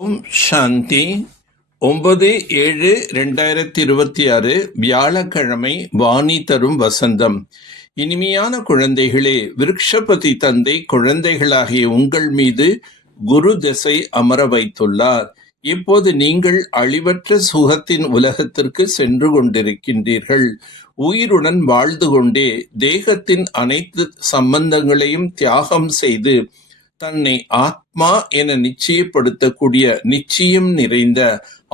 ஓம் சாந்தி. 9/7/2026 வியாழக்கிழமை. வாணி தரும் வசந்தம். இனிமையான குழந்தைகளே, விருக்ஷபதி தந்தை குழந்தைகளாகிய உங்கள் மீது குரு திசை அமர வைத்துள்ளார். இப்போது நீங்கள் அழிவற்ற சுகத்தின் உலகத்திற்கு சென்று கொண்டிருக்கின்றீர்கள். உயிருடன் வாழ்ந்து கொண்டே தேகத்தின் அனைத்து சம்பந்தங்களையும் தியாகம் செய்து தன்னை ஆத்மா என நிச்சயப்படுத்தக்கூடிய நிச்சயம் நிறைந்த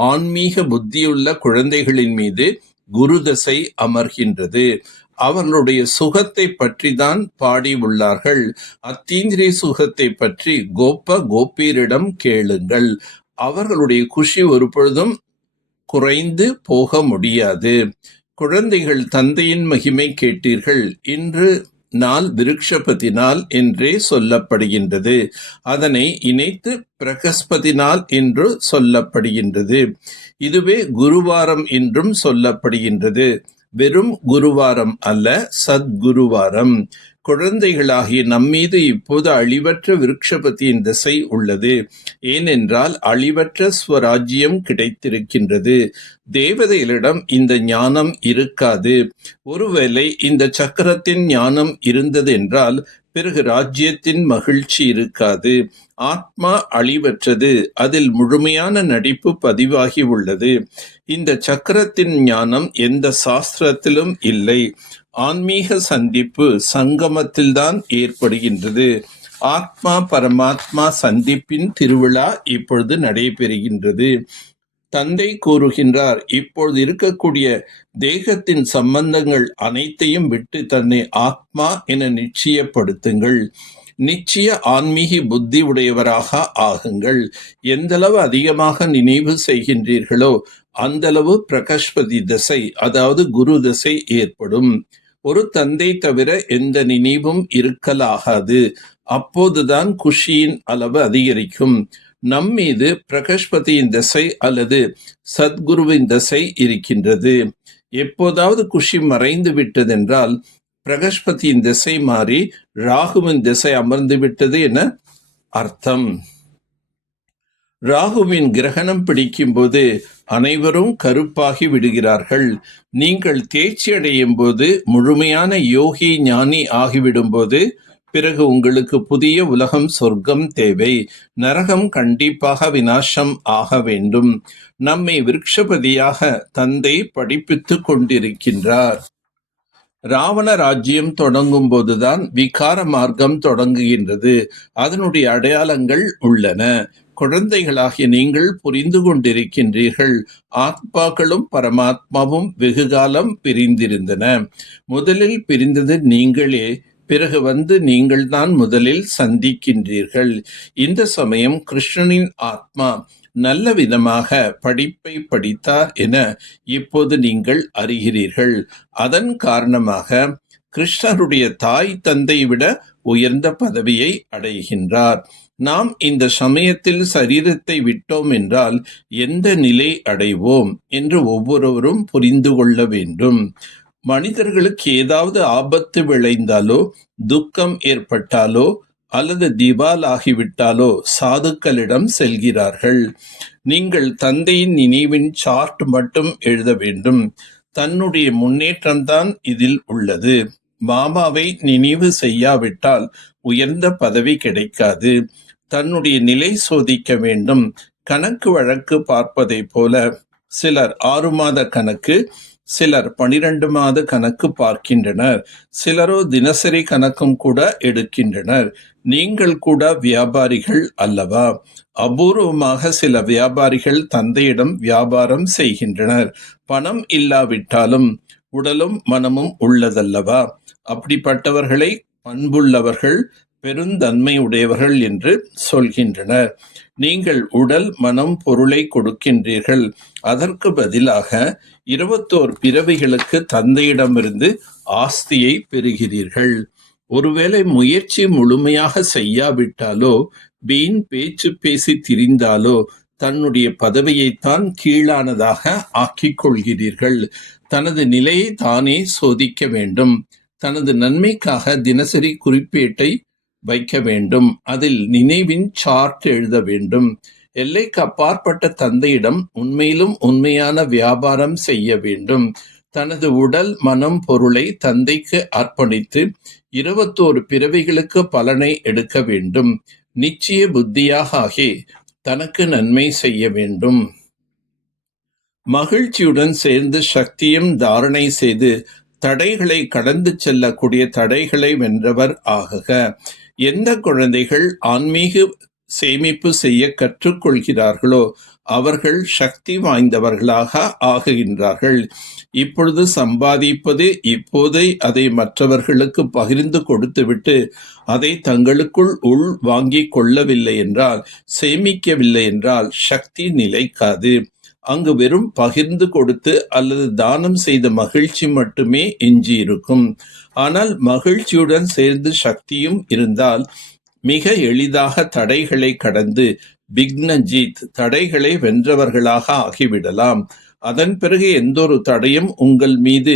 ஆன்மீக புத்தியுள்ள குழந்தைகளின் மீது குருதசை அமர்கின்றது. அவர்களுடைய சுகத்தை பற்றி தான் பாடி உள்ளார்கள். அத்தீந்திரிய சுகத்தை பற்றி கோபியரிடம் கேளுங்கள். அவர்களுடைய குஷி ஒரு பொழுதும் குறைந்து போக முடியாது. குழந்தைகள், தந்தையின் மகிமை கேட்டீர்கள். இன்று நாள் விருக்ஷபதி நாள் என்றே சொல்லப்படுகின்றது. அதனை இணைத்து பிரகஸ்பதி நாள் என்று சொல்லப்படுகின்றது. இதுவே குருவாரம் என்றும் சொல்லப்படுகின்றது. வெறும் குருவாரம் அல்ல, சத்குருவாரம். குழந்தைகளாகிய நம்மீது இப்போது அழிவற்ற விருக்ஷபதியின் திசை உள்ளது. ஏனென்றால் அழிவற்ற ஸ்வராஜ்யம் கிடைத்திருக்கின்றது. தேவதைகளிடம் இந்த ஞானம் இருக்காது. ஒருவேளை இந்த சக்கரத்தின் ஞானம் இருந்ததென்றால் பிறகு ராஜ்யத்தின் மகிழ்ச்சி இருக்காது. ஆத்மா அழிவற்றது. அதில் முழுமையான நடிப்பு பதிவாகி உள்ளது. இந்த சக்கரத்தின் ஞானம் எந்த சாஸ்திரத்திலும் இல்லை. ஆன்மீக சந்திப்பு சங்கமத்தில்தான் ஏற்படுகின்றது. ஆத்மா பரமாத்மா சந்திப்பின் திருவிழா இப்பொழுது நடைபெறுகின்றது. தந்தை கூறுகின்றார், இப்பொழுது இருக்கக்கூடிய தேகத்தின் சம்பந்தங்கள் அனைத்தையும் விட்டு தன்னை ஆத்மா என நிச்சயப்படுத்துங்கள். நிச்சய ஆன்மீக புத்தி உடையவராக ஆகுங்கள். எந்தளவு அதிகமாக நினைவு செய்கின்றீர்களோ அந்தளவு பிரகஸ்பதி திசை, அதாவது குரு திசை ஏற்படும். ஒரு தந்தை தவிர எந்த நினைவும் இருக்கலாகாது. அப்போதுதான் குஷியின் அளவு அதிகரிக்கும். நம்மீது பிரகஸ்பதியின் திசை அல்லது சத்குருவின் திசை இருக்கின்றது. எப்போதாவது குஷி மறைந்து விட்டதென்றால் பிரகஸ்பதியின் திசை மாறி ராகுவின் திசை அமர்ந்து விட்டது என அர்த்தம். ராகுவின் கிரகணம் பிடிக்கும் போது அனைவரும் கருப்பாகி விடுகிறார்கள். நீங்கள் தேர்ச்சி அடையும் போது, முழுமையான யோகி ஞானி ஆகிவிடும் போது, பிறகு உங்களுக்கு புதிய உலகம் சொர்க்கம் தேவை. நரகம் கண்டிப்பாக விநாசம் ஆக வேண்டும். நம்மை விருக்ஷபதியாக தந்தை படிப்பித்துக் கொண்டிருக்கின்றார். ராவண ராஜ்யம் தொடங்கும் போதுதான் விகார மார்க்கம் தொடங்குகின்றது. அதனுடைய அடையாளங்கள் உள்ளன. குழந்தைகளாகிய நீங்கள் புரிந்து கொண்டிருக்கின்றீர்கள். ஆத்மாக்களும் பரமாத்மாவும் வெகுகாலம் பிரிந்திருந்தன. முதலில் பிரிந்தது நீங்களே. பிறகு நீங்கள்தான் முதலில் சந்திக்கின்றீர்கள். இந்த சமயம் கிருஷ்ணனின் ஆத்மா நல்ல விதமாக படிப்பை படித்தார் என இப்போது நீங்கள் அறிகிறீர்கள். அதன் காரணமாக கிருஷ்ணருடைய தாய் தந்தை விட உயர்ந்த பதவியை அடைகின்றார். நாம் இந்த சமயத்தில் சரீரத்தை விட்டோம் என்றால் எந்த நிலை அடைவோம் என்று ஒவ்வொருவரும் புரிந்து கொள்ள வேண்டும். மனிதர்களுக்கு ஏதாவது ஆபத்து விளைந்தாலோ, துக்கம் ஏற்பட்டாலோ அல்லது திவால் ஆகிவிட்டாலோ சாதுக்களிடம் செல்கிறார்கள். நீங்கள் தந்தையின் நினைவின் சார்ட் மட்டும் எழுத வேண்டும். தன்னுடைய முன்னேற்றம்தான் இதில் உள்ளது. மாமாவை நினைவு செய்யாவிட்டால் உயர்ந்த பதவி கிடைக்காது. தன்னுடைய நிலை சோதிக்க வேண்டும். கணக்கு வழக்கு பார்ப்பதை போல சிலர் 6 மாத கணக்கு, சிலர் 12 மாத கணக்கு பார்க்கின்றனர். சிலரோ தினசரி கணக்கும் கூட எடுக்கின்றனர். நீங்கள் கூட வியாபாரிகள் அல்லவா? அபூர்வமாக சில வியாபாரிகள் தந்தையிடம் வியாபாரம் செய்கின்றனர். பணம் இல்லாவிட்டாலும் உடலும் மனமும் உள்ளதல்லவா? அப்படிப்பட்டவர்களை பண்புள்ளவர்கள், பெருந்தன்மை உடையவர்கள் என்று சொல்கின்றனர். நீங்கள் உடல் மனம் பொருளை கொடுக்கின்றீர்கள். அதற்கு பதிலாக 21 பிறவிகளுக்கு தந்தையிடமிருந்து ஆஸ்தியை பெறுகிறீர்கள். ஒருவேளை முயற்சி முழுமையாக செய்யாவிட்டாலோ, வீண் பேச்சு பேசி திரிந்தாலோ தன்னுடைய பதவியைத்தான் கீழானதாக ஆக்கிக் கொள்கிறீர்கள். தனது நிலையை தானே சோதிக்க வேண்டும். தனது நன்மைக்காக தினசரி குறிப்பேட்டை வைக்க வேண்டும். அதில் நினைவின் சார்ட் எழுத வேண்டும். எல்லைக்கு அப்பாற்பட்ட தந்தையிடம் உண்மையிலும் உண்மையான வியாபாரம் செய்ய வேண்டும். தனது உடல், மனம், பொருளை தந்தைக்கு அர்ப்பணித்து 21 பிறவிகளுக்கு பலனை எடுக்க வேண்டும். நிச்சய புத்தியாக ஆகி தனக்கு நன்மை செய்ய வேண்டும். மகிழ்ச்சியுடன் சேர்ந்து சக்தியும் தாரணை செய்து தடைகளை கடந்து செல்லக்கூடிய தடைகளை வென்றவர் ஆகுக. எந்த குழந்தைகள் ஆன்மீக சேமிப்பு செய்ய கற்றுக்கொள்கிறார்களோ அவர்கள் சக்தி வாய்ந்தவர்களாக ஆகுகின்றார்கள். இப்பொழுது சம்பாதிப்பது இப்போதே அதை மற்றவர்களுக்கு பகிர்ந்து கொடுத்துவிட்டு அதை தங்களுக்குள் உள் வாங்கிக் கொள்ளவில்லை என்றால், சேமிக்கவில்லை என்றால் சக்தி நிலைக்காது. அங்கு வெறும் பகிர்ந்து கொடுத்து அல்லது தானம் செய்த மகிழ்ச்சி மட்டுமே எஞ்சியிருக்கும். ஆனால் மகிழ்ச்சியுடன் சேர்ந்து சக்தியும் இருந்தால் மிக எளிதாக தடைகளை கடந்து விக்னஜீத், தடைகளை வென்றவர்களாக ஆகிவிடலாம். அதன் பிறகு எந்தொரு தடையும் உங்கள் மீது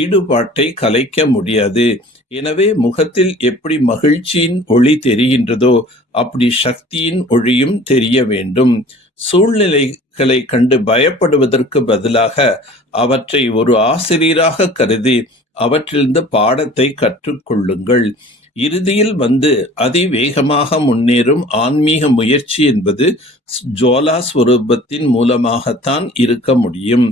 ஈடுபாட்டை கலைக்க முடியாது. எனவே முகத்தில் எப்படி மகிழ்ச்சியின் ஒளி தெரிகின்றதோ அப்படி சக்தியின் ஒளியும் தெரிய வேண்டும். சூழ்நிலைகளை கண்டு பயப்படுவதற்கு பதிலாக அவற்றை ஒரு ஆசிரியராக கருதி அவற்றிலிருந்து பாடத்தை கற்றுக்கொள்ளுங்கள். இறுதியில் அதிவேகமாக முன்னேறும் ஆன்மீக முயற்சி என்பது ஜுவாலா ஸ்வரூபத்தின் மூலமாகத்தான் இருக்க முடியும்.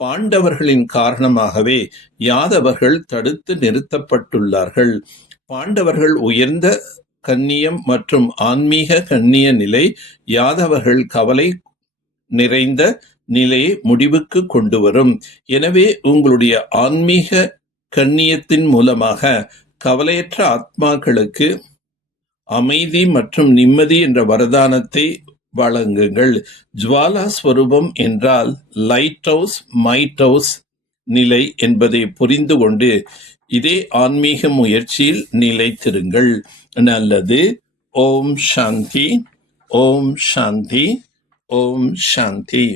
பாண்டவர்களின் காரணமாகவே யாதவர்கள் தடுத்து நிறுத்தப்பட்டுள்ளார்கள். பாண்டவர்கள் உயர்ந்த கண்ணியம் மற்றும் ஆன்மீக கண்ணிய நிலை யாதவர்கள் கவலை நிறைந்த நிலையை முடிவுக்கு கொண்டு வரும். எனவே உங்களுடைய ஆன்மீக கண்ணியத்தின் மூலமாக கவலையற்ற ஆத்மாக்களுக்கு அமைதி மற்றும் நிம்மதி என்ற வரதானத்தை வழங்குங்கள். ஜுவாலா ஸ்வரூபம் என்றால் லைட் ஹவுஸ், மைட் ஹவுஸ் நிலை என்பதை புரிந்து கொண்டு இதே ஆன்மீக முயற்சியில் நிலைத்திருங்கள். நல்லது. ஓம் சாந்தி, ஓம் சாந்தி, ஓம் சாந்தி.